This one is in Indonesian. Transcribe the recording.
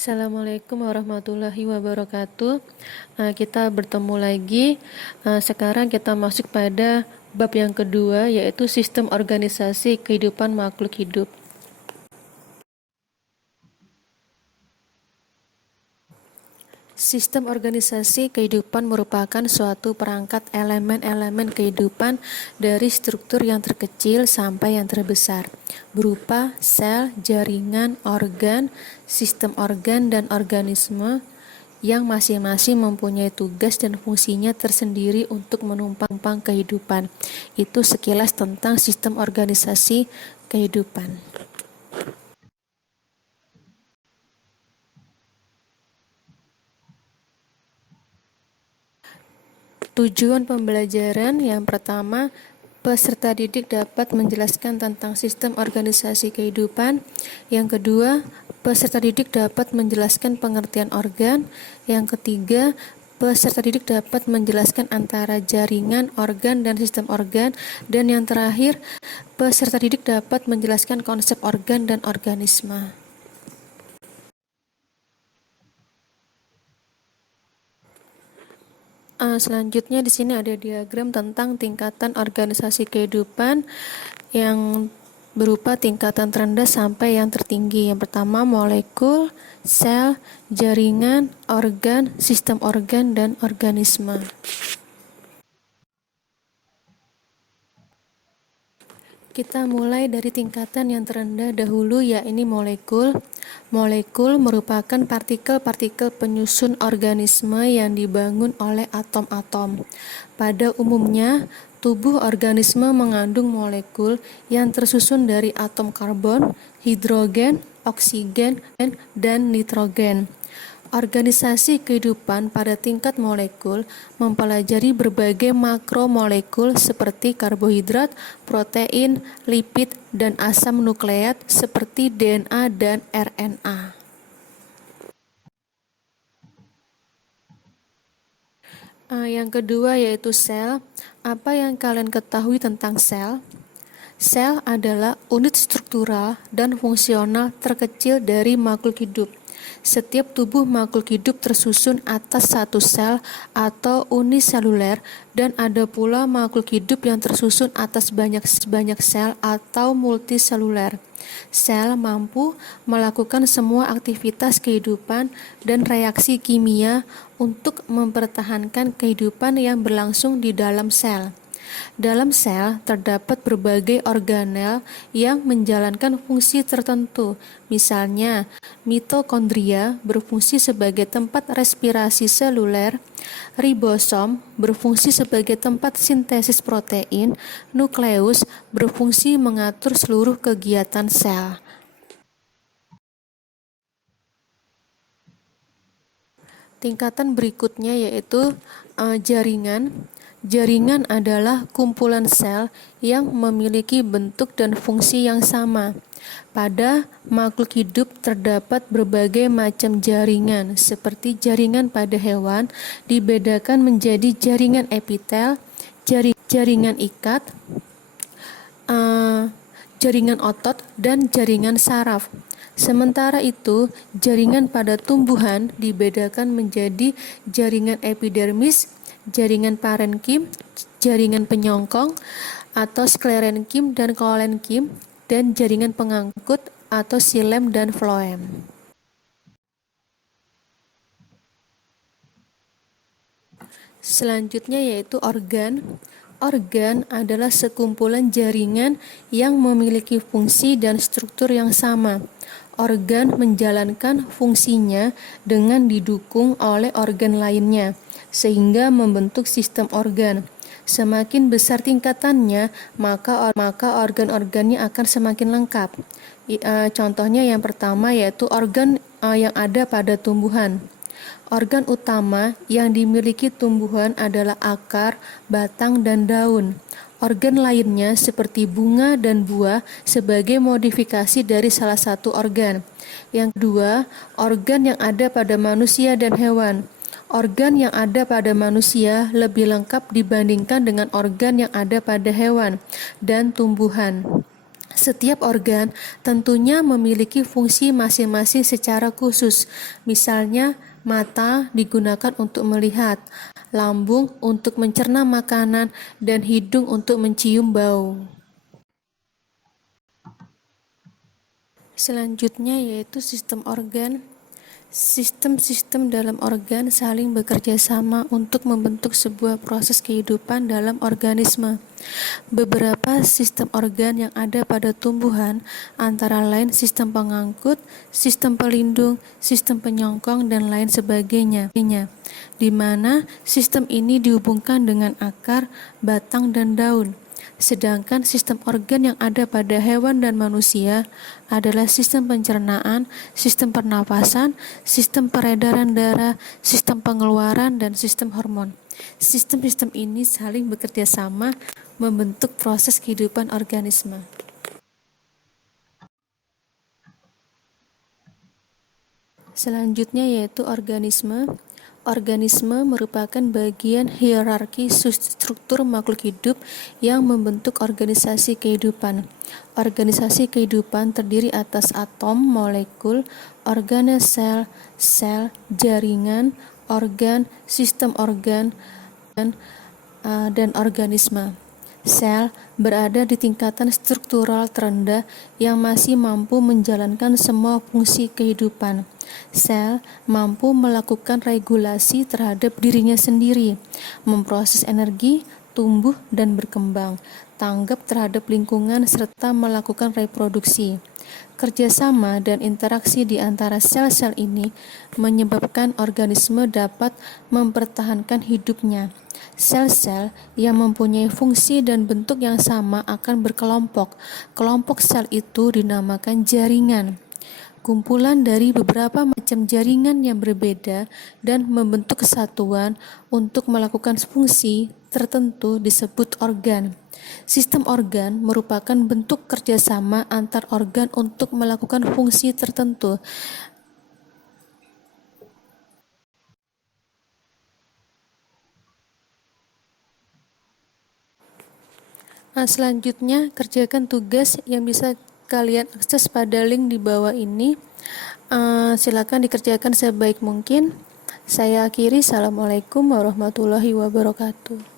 Assalamualaikum warahmatullahi wabarakatuh. Kita bertemu lagi. Sekarang kita masuk pada bab yang kedua, yaitu sistem organisasi kehidupan makhluk hidup. Sistem organisasi kehidupan merupakan suatu perangkat elemen-elemen kehidupan dari struktur yang terkecil sampai yang terbesar, berupa sel, jaringan, organ, sistem organ, dan organisme yang masing-masing mempunyai tugas dan fungsinya tersendiri untuk menumpang kehidupan. Itu sekilas tentang sistem organisasi kehidupan. Tujuan pembelajaran yang pertama, peserta didik dapat menjelaskan tentang sistem organisasi kehidupan. Yang kedua, peserta didik dapat menjelaskan pengertian organ. Yang ketiga, peserta didik dapat menjelaskan antara jaringan, organ, dan sistem organ. Dan yang terakhir, peserta didik dapat menjelaskan konsep organ dan organisme. Selanjutnya di sini ada diagram tentang tingkatan organisasi kehidupan yang berupa tingkatan terendah sampai yang tertinggi. Yang pertama molekul, sel, jaringan, organ, sistem organ, dan organisme. Kita mulai dari tingkatan yang terendah dahulu, yakni molekul. Molekul merupakan partikel-partikel penyusun organisme yang dibangun oleh atom-atom. Pada umumnya, tubuh organisme mengandung molekul yang tersusun dari atom karbon, hidrogen, oksigen, dan nitrogen. Organisasi kehidupan pada tingkat molekul mempelajari berbagai makromolekul seperti karbohidrat, protein, lipid, dan asam nukleat seperti DNA dan RNA. Yang kedua yaitu sel. Apa yang kalian ketahui tentang sel? Sel adalah unit struktural dan fungsional terkecil dari makhluk hidup. Setiap tubuh makhluk hidup tersusun atas satu sel atau uniseluler, dan ada pula makhluk hidup yang tersusun atas banyak sel atau multiseluler. Sel mampu melakukan semua aktivitas kehidupan dan reaksi kimia untuk mempertahankan kehidupan yang berlangsung di dalam sel. Dalam sel terdapat berbagai organel yang menjalankan fungsi tertentu. Misalnya, mitokondria berfungsi sebagai tempat respirasi seluler, ribosom berfungsi sebagai tempat sintesis protein, nukleus berfungsi mengatur seluruh kegiatan sel. Tingkatan berikutnya yaitu jaringan. Jaringan adalah kumpulan sel yang memiliki bentuk dan fungsi yang sama. Pada makhluk hidup terdapat berbagai macam jaringan, seperti jaringan pada hewan dibedakan menjadi jaringan epitel, jaringan ikat, jaringan otot, dan jaringan saraf. Sementara itu, jaringan pada tumbuhan dibedakan menjadi jaringan epidermis, jaringan parenkim, jaringan penyongkong atau sklerenkim dan kolenkim, dan jaringan pengangkut atau xilem dan floem. Selanjutnya yaitu organ. Organ adalah sekumpulan jaringan yang memiliki fungsi dan struktur yang sama. Organ menjalankan fungsinya dengan didukung oleh organ lainnya, sehingga membentuk sistem organ. Semakin besar tingkatannya, maka organ-organnya akan semakin lengkap. Contohnya yang pertama yaitu organ yang ada pada tumbuhan. Organ utama yang dimiliki tumbuhan adalah akar, batang, dan daun. Organ lainnya seperti bunga dan buah sebagai modifikasi dari salah satu organ. Yang kedua, organ yang ada pada manusia dan hewan. Organ yang ada pada manusia lebih lengkap dibandingkan dengan organ yang ada pada hewan dan tumbuhan. Setiap organ tentunya memiliki fungsi masing-masing secara khusus. Misalnya, mata digunakan untuk melihat, lambung untuk mencerna makanan, dan hidung untuk mencium bau. Selanjutnya yaitu sistem organ. Sistem-sistem dalam organ saling bekerja sama untuk membentuk sebuah proses kehidupan dalam organisme. Beberapa sistem organ yang ada pada tumbuhan antara lain sistem pengangkut, sistem pelindung, sistem penyongkong, dan lain sebagainya, di mana sistem ini dihubungkan dengan akar, batang, dan daun. Sedangkan sistem organ yang ada pada hewan dan manusia adalah sistem pencernaan, sistem pernapasan, sistem peredaran darah, sistem pengeluaran, dan sistem hormon. Sistem-sistem ini saling bekerja sama membentuk proses kehidupan organisme. Selanjutnya yaitu organisme. Organisme merupakan bagian hierarki struktur makhluk hidup yang membentuk organisasi kehidupan. Organisasi kehidupan terdiri atas atom, molekul, organel sel, jaringan, organ, sistem organ, dan organisme. Sel berada di tingkatan struktural terendah yang masih mampu menjalankan semua fungsi kehidupan. Sel mampu melakukan regulasi terhadap dirinya sendiri, memproses energi, tumbuh dan berkembang, tanggap terhadap lingkungan serta melakukan reproduksi. Kerjasama dan interaksi di antara sel-sel ini menyebabkan organisme dapat mempertahankan hidupnya. Sel-sel yang mempunyai fungsi dan bentuk yang sama akan berkelompok. Kelompok sel itu dinamakan jaringan. Kumpulan dari beberapa macam jaringan yang berbeda dan membentuk kesatuan untuk melakukan fungsi tertentu disebut organ. Sistem organ merupakan bentuk kerjasama antar organ untuk melakukan fungsi tertentu. Selanjutnya, kerjakan tugas yang bisa kalian akses pada link di bawah ini. Silakan dikerjakan sebaik mungkin. Saya akhiri. Assalamualaikum warahmatullahi wabarakatuh.